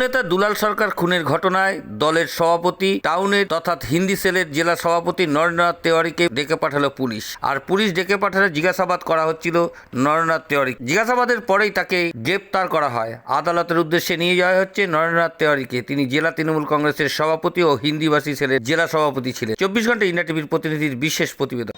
নেতা দুলাল সরকার খুনের ঘটনায় দলের সভাপতি টাউনের তথা হিন্দি সেলের জেলা সভাপতি নরেন্দ্রনাথ তেওয়ারিকে ডেকে পাঠালো পুলিশ। আর পুলিশ ডেকে পাঠালে জিজ্ঞাসাবাদ করা হচ্ছিল নরেন্দ্রনাথ তেওয়ারি জিজ্ঞাসাবাদের পরেই তাকে গ্রেপ্তার করা হয়। আদালতের উদ্দেশ্যে নিয়ে যাওয়া হচ্ছে নরেন্দ্রনাথ তেওয়ারিকে। তিনি জেলা তৃণমূল কংগ্রেসের সভাপতি ও হিন্দিভাষী সেলের জেলা সভাপতি ছিলেন। চব্বিশ ঘণ্টা ইন্ডিয়া টিভির প্রতিনিধির বিশেষ প্রতিবেদন।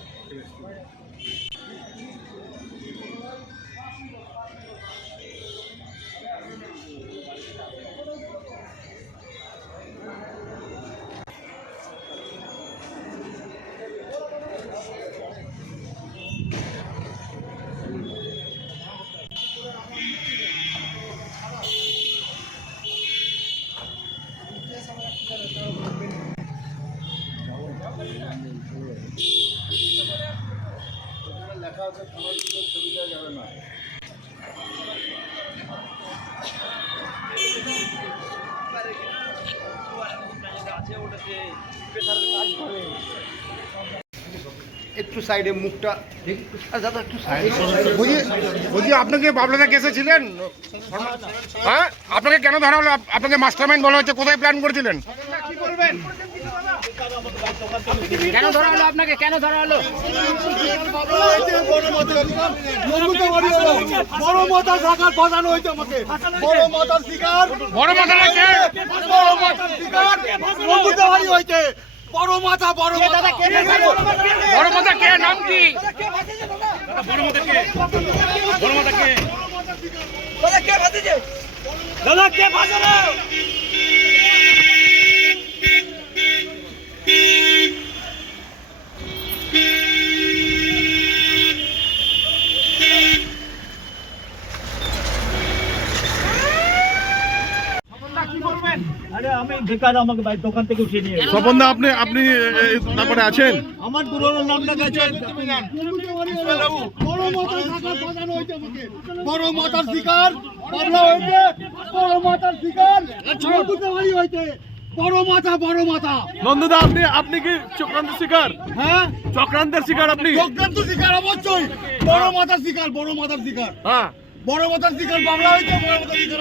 আছে সামাজিকের ছবি দেওয়া যাবে না। আছে ওটাতে প্রেশারের কাজ করে। একটু সাইডে মুখটা দাদা একটু বুঝি বুঝি আপনাকে বাবলাদা কেসে ছিলেন হ্যাঁ আপনাকে কেন ধরা হলো আপনাকে মাস্টার মাইন্ড বলা হচ্ছে কোথায় প্ল্যান করেছিলেন কেন ধরা হলো আপনাকে কেন ধরা হলো বড় মাথার হয়েছে আমাকে বড় মাথার শিকার বড় মাথার শিকার হয়েছে বড় মাথা বড় মাথা। বড় মাথা কে? নাম কি? বড় মাথা কে? বড় মাথা কে? দাদা কে বাজানো আরে আমি বেকার আমাকে বাড়ির দোকান থেকে উঠিয়ে নিয়ে আপনি আপনি তারপরে আছেন? আমার পুরোনো নামটা গেছে বড় বাজানো আমাকে। শিকার বাবলা বড় মাথার শিকার বাড়ি বড় মাথা বড় মাথা। নন্দদা আপনি আপনি কি চক্রান্ত শিকার? হ্যাঁ? চক্রান্তের শিকার আপনি? চক্রান্ত শিকার অবশ্যই। বড় মাথার শিকার বড় মাথার শিকার। হ্যাঁ। বড় মাথার শিকার বাংলা হয়েছে বড় মাথার শিকার।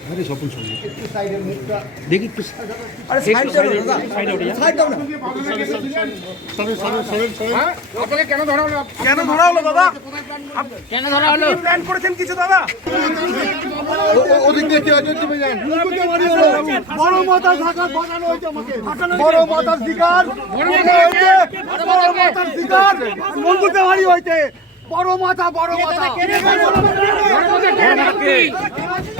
একটু সাইডে মুখটা দেখি একটু আরে সাইড দাও দাদা সাইড দাও না? আপনাকে কেন ধরা হলো? কেন ধরা হলো দাদা? কেন ধরা হলো? প্ল্যান করেছেন কিছু দাদা? ওদিক দিয়ে কি হচ্ছে তুমি জান বড় মাথা ঢাকা বানানো হয়েছে আমাকে। বড় মাথার শিকার। মাথার শিকার। মাথা বড় মাথা। দাদা